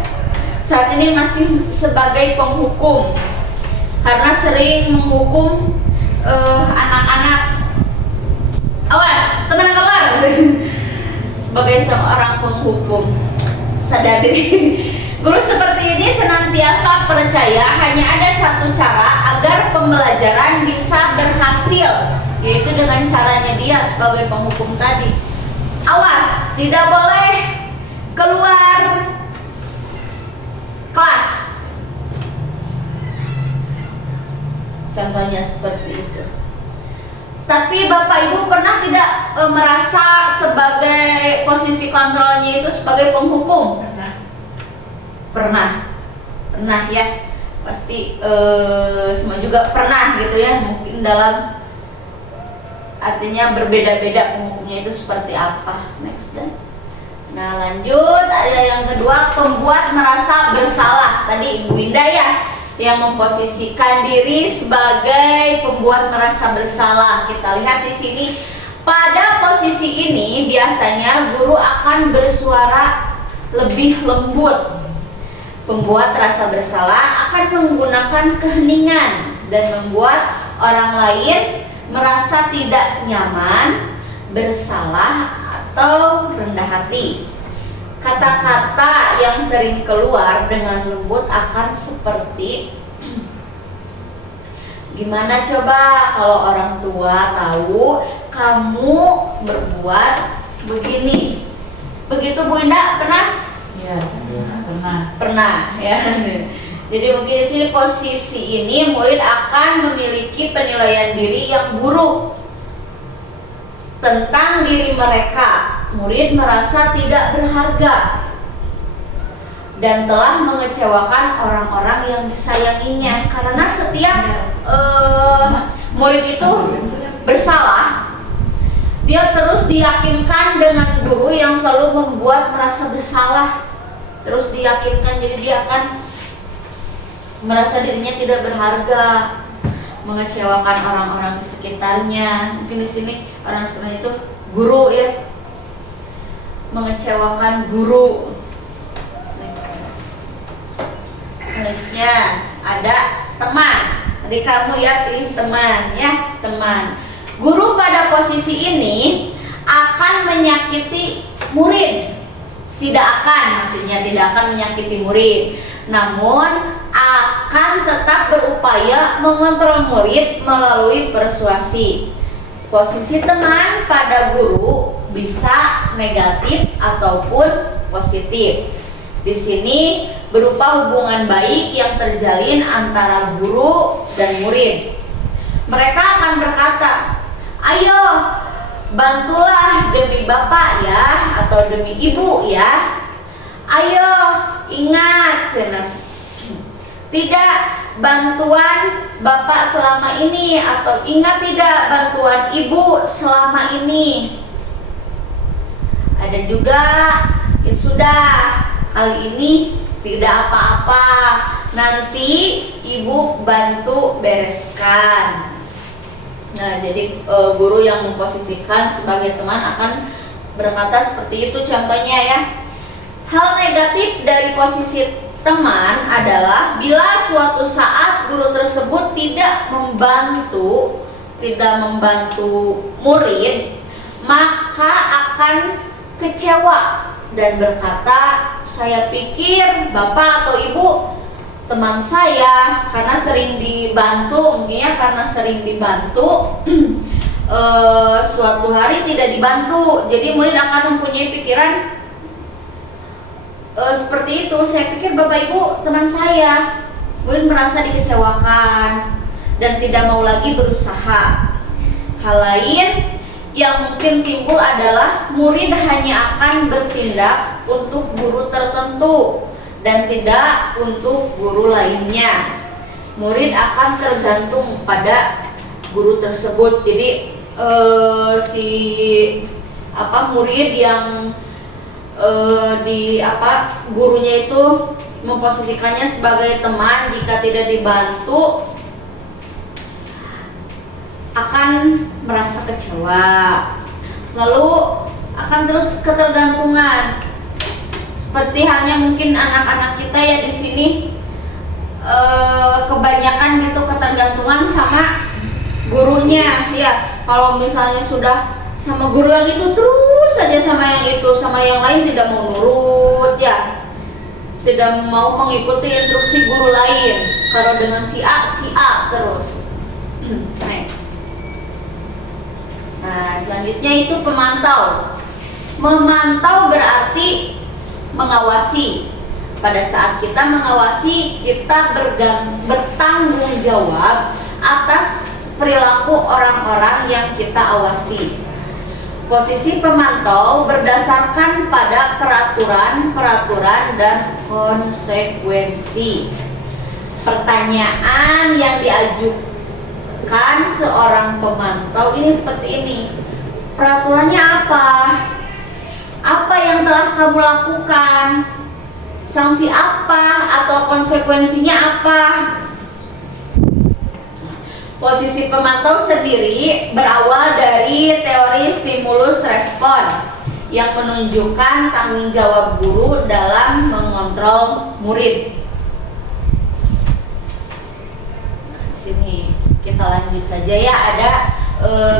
Saat ini masih sebagai penghukum karena sering menghukum anak-anak. Awas, teman keluar. Sebagai seorang penghukum, sadar diri. Guru seperti ini senantiasa percaya hanya ada satu cara agar pembelajaran bisa berhasil, yaitu dengan caranya dia sebagai penghukum tadi. Awas, tidak boleh keluar kelas. Contohnya seperti itu. Tapi Bapak Ibu pernah tidak merasa sebagai posisi kontrolnya itu sebagai penghukum? Pernah ya, pasti semua juga pernah gitu ya. Mungkin dalam artinya berbeda-beda penghukumnya itu seperti apa. Next dan. Nah lanjut, ada yang kedua, pembuat merasa bersalah. Tadi Ibu Indah ya yang memposisikan diri sebagai pembuat merasa bersalah. Kita lihat di sini pada posisi ini biasanya guru akan bersuara lebih lembut. Pembuat rasa bersalah akan menggunakan keheningan dan membuat orang lain merasa tidak nyaman, bersalah, atau rendah hati. Kata-kata yang sering keluar dengan lembut akan seperti, gimana coba kalau orang tua tahu kamu berbuat begini. Begitu Bu Indah, pernah? Iya, pernah ya. Jadi mungkin di sini posisi ini murid akan memiliki penilaian diri yang buruk tentang diri mereka. Murid merasa tidak berharga dan telah mengecewakan orang-orang yang disayanginya. Karena setiap murid itu bersalah, dia terus diyakinkan dengan guru yang selalu membuat merasa bersalah. Terus diyakinkan, jadi dia akan merasa dirinya tidak berharga, mengecewakan orang-orang di sekitarnya. Mungkin di sini orang sekitar itu guru ya, mengecewakan guru. Next. Selanjutnya ada teman. Tadi kamu ya pilih teman ya, teman. Guru pada posisi ini akan menyakiti murid. Maksudnya tidak akan menyakiti murid, namun akan tetap berupaya mengontrol murid melalui persuasi. Posisi teman pada guru bisa negatif ataupun positif. Di sini berupa hubungan baik yang terjalin antara guru dan murid. Mereka akan berkata, "Ayo, bantulah demi bapak ya, atau demi ibu ya. Ayo, ingat, tidak bantuan bapak selama ini, atau ingat tidak bantuan ibu selama ini." Ada juga, ya sudah, kali ini tidak apa-apa, nanti ibu bantu bereskan. Nah, jadi guru yang memposisikan sebagai teman akan berkata seperti itu contohnya ya. Hal negatif dari posisi teman adalah bila suatu saat guru tersebut tidak membantu murid, maka akan kecewa dan berkata, saya pikir bapak atau ibu teman saya karena sering dibantu, mungkinnya karena sering dibantu suatu hari tidak dibantu. Jadi murid akan mempunyai pikiran seperti itu. Saya pikir bapak ibu teman saya. Murid merasa dikecewakan dan tidak mau lagi berusaha. Hal lain yang mungkin timbul adalah murid hanya akan bertindak untuk guru tertentu dan tidak untuk guru lainnya. Murid akan tergantung pada guru tersebut. Jadi murid yang gurunya itu memposisikannya sebagai teman, jika tidak dibantu akan merasa kecewa, lalu akan terus ketergantungan. Seperti halnya mungkin anak-anak kita ya di sini kebanyakan gitu ketergantungan sama gurunya ya. Kalau misalnya sudah sama guru yang itu terus saja sama yang itu, sama yang lain tidak mau nurut ya, tidak mau mengikuti instruksi guru lain. Kalau dengan si A terus. Next. Nah, selanjutnya itu pemantau. Memantau berarti mengawasi. Pada saat kita mengawasi, kita bertanggung jawab atas perilaku orang-orang yang kita awasi. Posisi pemantau berdasarkan pada peraturan dan konsekuensi. Pertanyaan yang diajukan seorang pemantau ini seperti ini. Peraturannya apa? Apa yang telah kamu lakukan? Sanksi apa atau konsekuensinya apa? Posisi pemantau sendiri berawal dari teori stimulus respon yang menunjukkan tanggung jawab guru dalam mengontrol murid. Nah, sini kita lanjut saja ya. Ada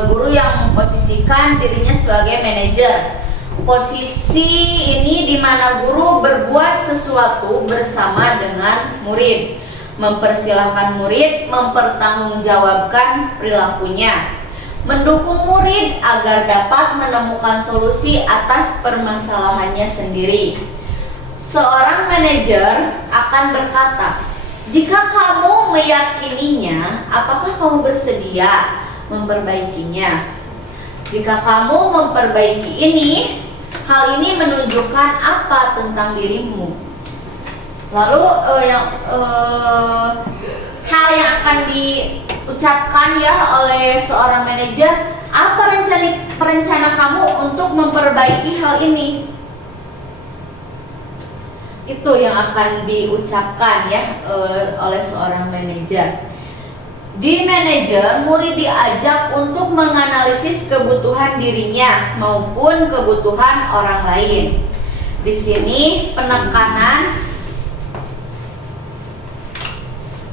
guru yang memposisikan dirinya sebagai manajer. Posisi ini di mana guru berbuat sesuatu bersama dengan murid, mempersilahkan murid mempertanggungjawabkan perilakunya, mendukung murid agar dapat menemukan solusi atas permasalahannya sendiri. Seorang manajer akan berkata, jika kamu meyakininya, apakah kamu bersedia memperbaikinya? Jika kamu memperbaiki ini, hal ini menunjukkan apa tentang dirimu? Lalu hal yang akan diucapkan ya oleh seorang manajer, apa rencana kamu untuk memperbaiki hal ini? Itu yang akan diucapkan ya oleh seorang manajer. Di manajer, murid diajak untuk menganalisis kebutuhan dirinya maupun kebutuhan orang lain. Di sini penekanan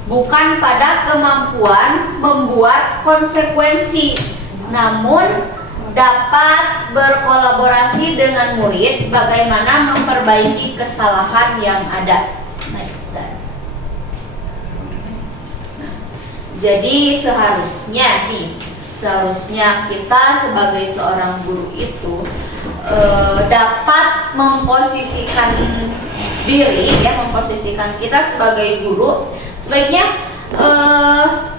bukan pada kemampuan membuat konsekuensi, namun dapat berkolaborasi dengan murid bagaimana memperbaiki kesalahan yang ada. Next slide. Jadi seharusnya kita sebagai seorang guru itu dapat memposisikan diri ya, memposisikan kita sebagai guru. Sebaiknya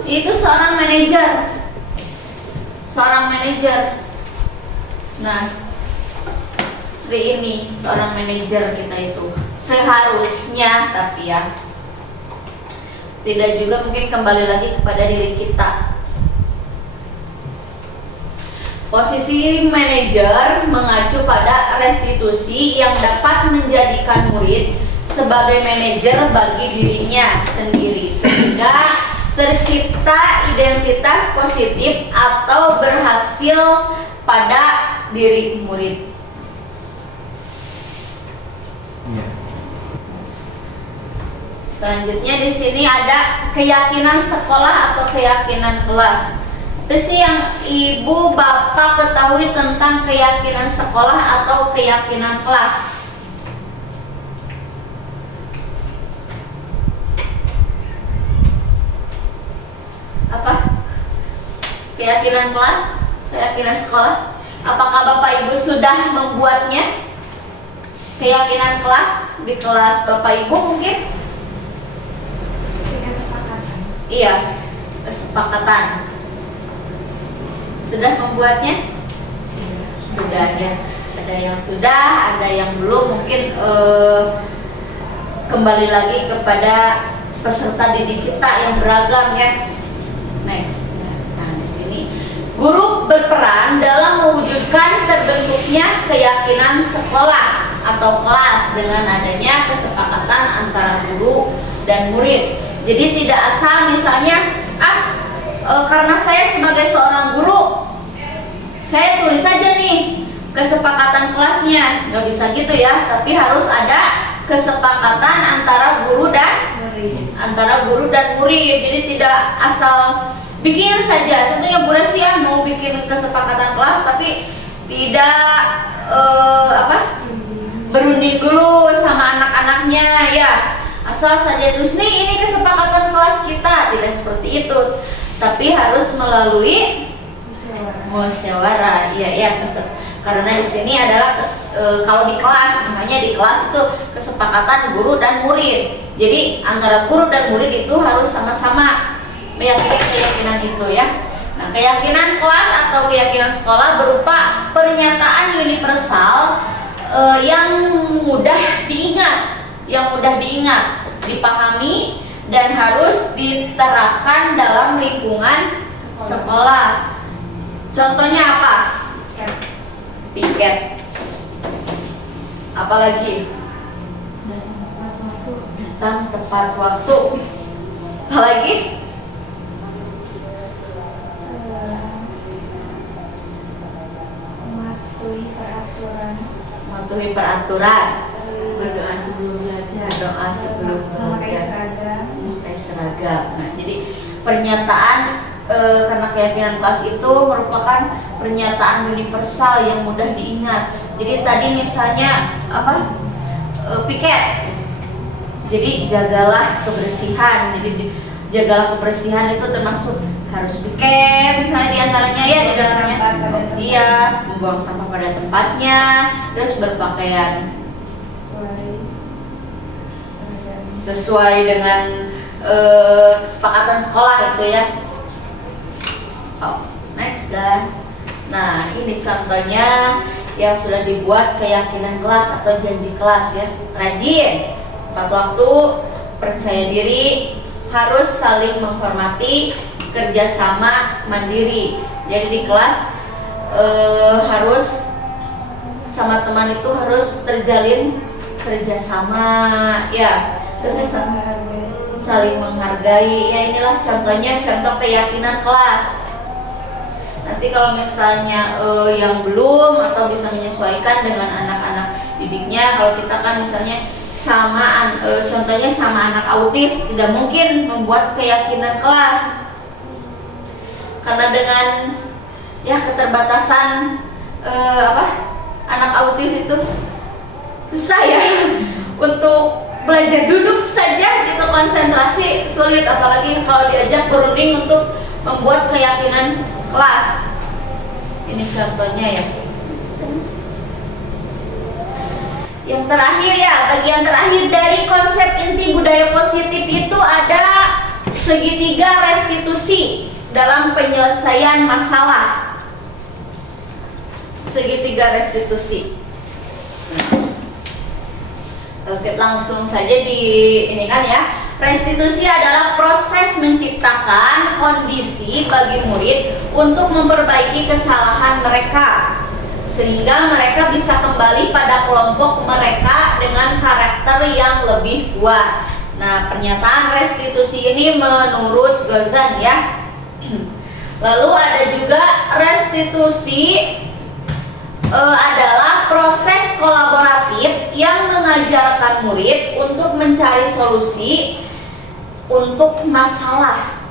itu seorang manajer. Nah, seperti ini seorang manajer kita itu seharusnya, tapi ya tidak juga, mungkin kembali lagi kepada diri kita. Posisi manajer mengacu pada restitusi yang dapat menjadikan murid sebagai manajer bagi dirinya sendiri, sehingga tercipta identitas positif atau berhasil pada diri murid. Selanjutnya di sini ada keyakinan sekolah atau keyakinan kelas. Terus yang ibu bapak ketahui tentang keyakinan sekolah atau keyakinan kelas. keyakinan kelas, keyakinan sekolah. Apakah Bapak Ibu sudah membuatnya? Keyakinan kelas di kelas Bapak Ibu mungkin? Kesepakatan. Iya, kesepakatan. Sudah membuatnya? Sudah ya. Ada yang sudah, ada yang belum. Mungkin kembali lagi kepada peserta didik kita yang beragam ya. Next. Nah, di sini guru berperan dalam mewujudkan terbentuknya keyakinan sekolah atau kelas dengan adanya kesepakatan antara guru dan murid. Jadi tidak asal misalnya karena saya sebagai seorang guru saya tulis saja nih kesepakatan kelasnya, nggak bisa gitu ya. Tapi harus ada kesepakatan antara guru dan murid. Jadi tidak asal bikin saja. Contohnya Bu Resia mau bikin kesepakatan kelas tapi tidak berunding dulu sama anak-anaknya ya. Asal saja terus nih ini kesepakatan kelas kita, tidak seperti itu. Tapi harus melalui musyawarah. Iya, karena di sini adalah kalau di kelas, namanya di kelas itu kesepakatan guru dan murid. Jadi antara guru dan murid itu harus sama-sama meyakini keyakinan itu ya. Nah, keyakinan kelas atau keyakinan sekolah berupa pernyataan universal yang mudah diingat, dipahami dan harus diterapkan dalam lingkungan sekolah. Contohnya apa? Piket. Apalagi? Datang tepat waktu. Apalagi? Mematuhi peraturan. Berdoa sebelum belajar. Memakai seragam. Nah, jadi pernyataan karena keyakinan kelas itu merupakan pernyataan universal yang mudah diingat. Jadi tadi misalnya piket. Jadi jagalah kebersihan. Jadi jagalah kebersihan itu termasuk harus piket. Misalnya diantaranya ya di dalamnya, membuang sampah pada tempatnya, terus berpakaian sesuai dengan kesepakatan sekolah itu ya. Next dan. Nah, ini contohnya yang sudah dibuat keyakinan kelas atau janji kelas ya. Rajin, tepat waktu, percaya diri, harus saling menghormati, kerjasama, mandiri. Jadi di kelas harus sama teman itu harus terjalin kerjasama ya. Saling menghargai ya. Inilah contohnya, contoh keyakinan kelas. Nanti kalau misalnya yang belum atau bisa menyesuaikan dengan anak-anak didiknya, kalau kita kan misalnya contohnya sama anak autis, tidak mungkin membuat keyakinan kelas karena dengan keterbatasan anak autis itu susah ya untuk belajar duduk saja gitu, konsentrasi sulit, apalagi kalau diajak berunding untuk membuat keyakinan kelas. Ini contohnya ya. Yang terakhir ya, bagian terakhir dari konsep inti budaya positif itu ada segitiga restitusi dalam penyelesaian masalah. Segitiga restitusi. Oke, langsung saja ini kan ya. Restitusi adalah proses menciptakan kondisi bagi murid untuk memperbaiki kesalahan mereka sehingga mereka bisa kembali pada kelompok mereka dengan karakter yang lebih kuat. Nah, pernyataan restitusi ini menurut Gozan ya. Lalu ada juga restitusi adalah proses kolaboratif yang mengajarkan murid untuk mencari solusi untuk masalah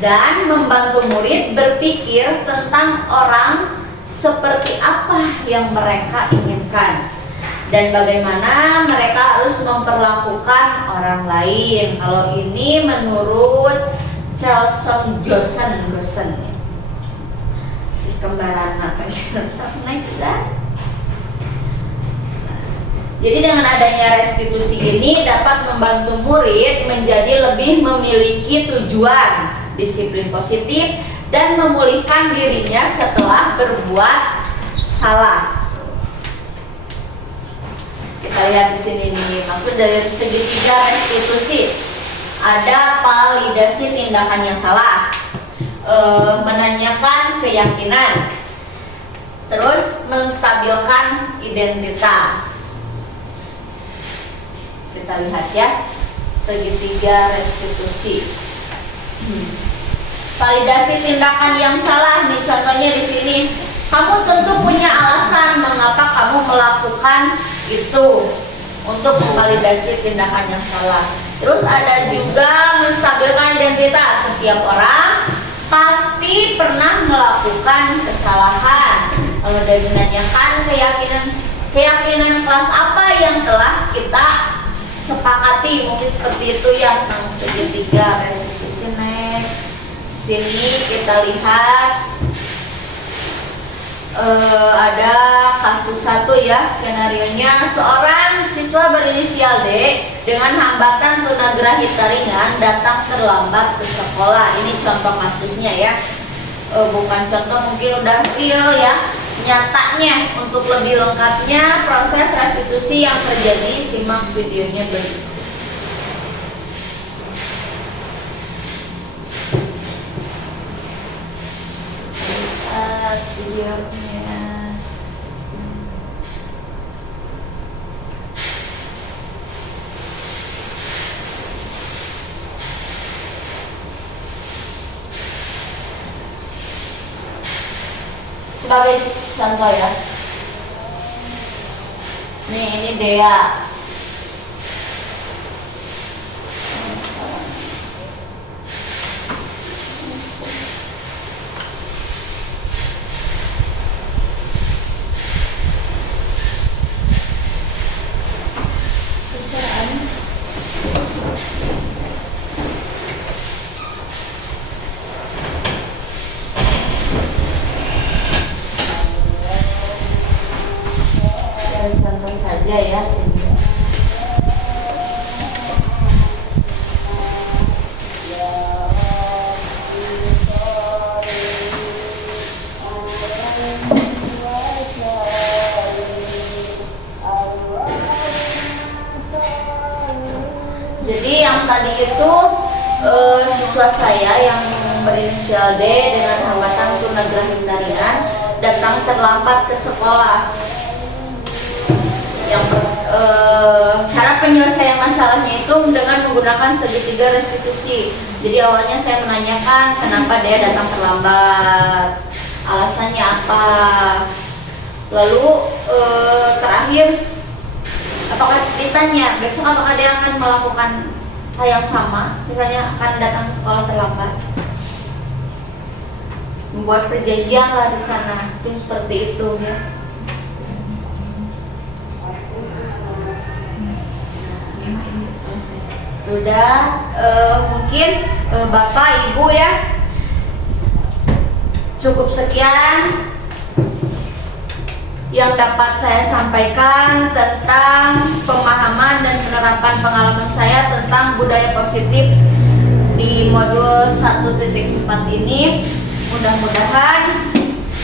dan membantu murid berpikir tentang orang seperti apa yang mereka inginkan dan bagaimana mereka harus memperlakukan orang lain. Kalau ini menurut Chalsong Joseon si kembaran apa gitu. Next dah. Jadi dengan adanya restitusi ini dapat membantu murid menjadi lebih memiliki tujuan, disiplin positif, dan memulihkan dirinya setelah berbuat salah. Kita lihat di sini nih, maksud dari segitiga restitusi. Ada validasi tindakan yang salah, menanyakan keyakinan, terus menstabilkan identitas. Kita lihat ya, segitiga restitusi. Validasi tindakan yang salah nih, contohnya di sini. Kamu tentu punya alasan mengapa kamu melakukan itu untuk memvalidasi tindakan yang salah. Terus ada juga menstabilkan identitas. Setiap orang pasti pernah melakukan kesalahan. Kalau dari menanyakan keyakinan kelas apa yang telah kita sepakati, mungkin seperti itu ya, tentang segitiga restitusi. Next, sini kita lihat ada kasus 1 ya, skenarionya. Seorang siswa berinisial D dengan hambatan tunagrahita ringan datang terlambat ke sekolah. Ini contoh kasusnya ya, bukan contoh, mungkin udah real ya, nyatanya. Untuk lebih lengkapnya proses restitusi yang terjadi, simak videonya berikut. Lihat videonya. Sebagai contoh ya, nih ini Dea. Contoh saja ya. Jadi yang tadi itu siswa saya yang berinisial D dengan hambatan tunagrahita ringan datang terlambat ke sekolah. Yang cara penyelesaian masalahnya itu dengan menggunakan segitiga restitusi. Jadi awalnya saya menanyakan kenapa dia datang terlambat, alasannya apa. Lalu terakhir, apakah ditanya besok apakah dia akan melakukan hal yang sama, misalnya akan datang ke sekolah terlambat. Membuat perjanjian lah di sana, mungkin seperti itu ya. Sudah, mungkin Bapak Ibu ya, cukup sekian yang dapat saya sampaikan tentang pemahaman dan penerapan pengalaman saya tentang budaya positif di modul 1.4 ini. Mudah-mudahan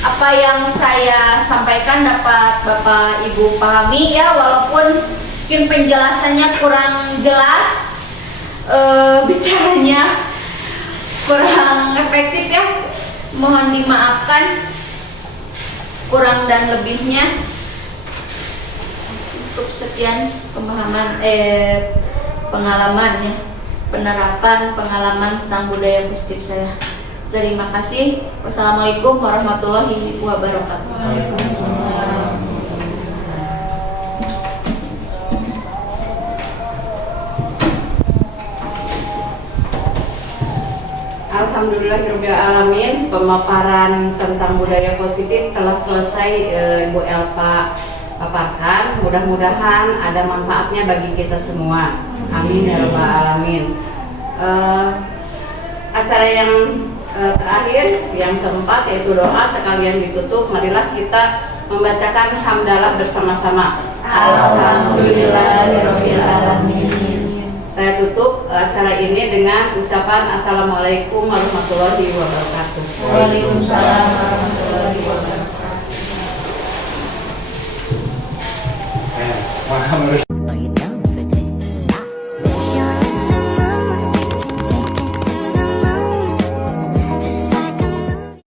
apa yang saya sampaikan dapat Bapak Ibu pahami ya, walaupun mungkin penjelasannya kurang jelas, bicaranya kurang efektif ya, mohon dimaafkan kurang dan lebihnya. Cukup sekian pemahaman pengalaman ya, penerapan pengalaman tentang budaya positif saya. Terima kasih. Wassalamualaikum warahmatullahi wabarakatuh. Alhamdulillahirrahmanirrahim, pemaparan tentang budaya positif telah selesai Ibu Elpa paparkan. Mudah-mudahan ada manfaatnya bagi kita semua. Amin ya rabbal alamin. acara yang terakhir, yang keempat yaitu doa sekalian ditutup. Marilah kita membacakan hamdalah bersama-sama. Alhamdulillahirabbil alamin. Saya tutup acara ini dengan ucapan Assalamualaikum warahmatullahi wabarakatuh. Waalaikumsalam warahmatullahi wabarakatuh. Maha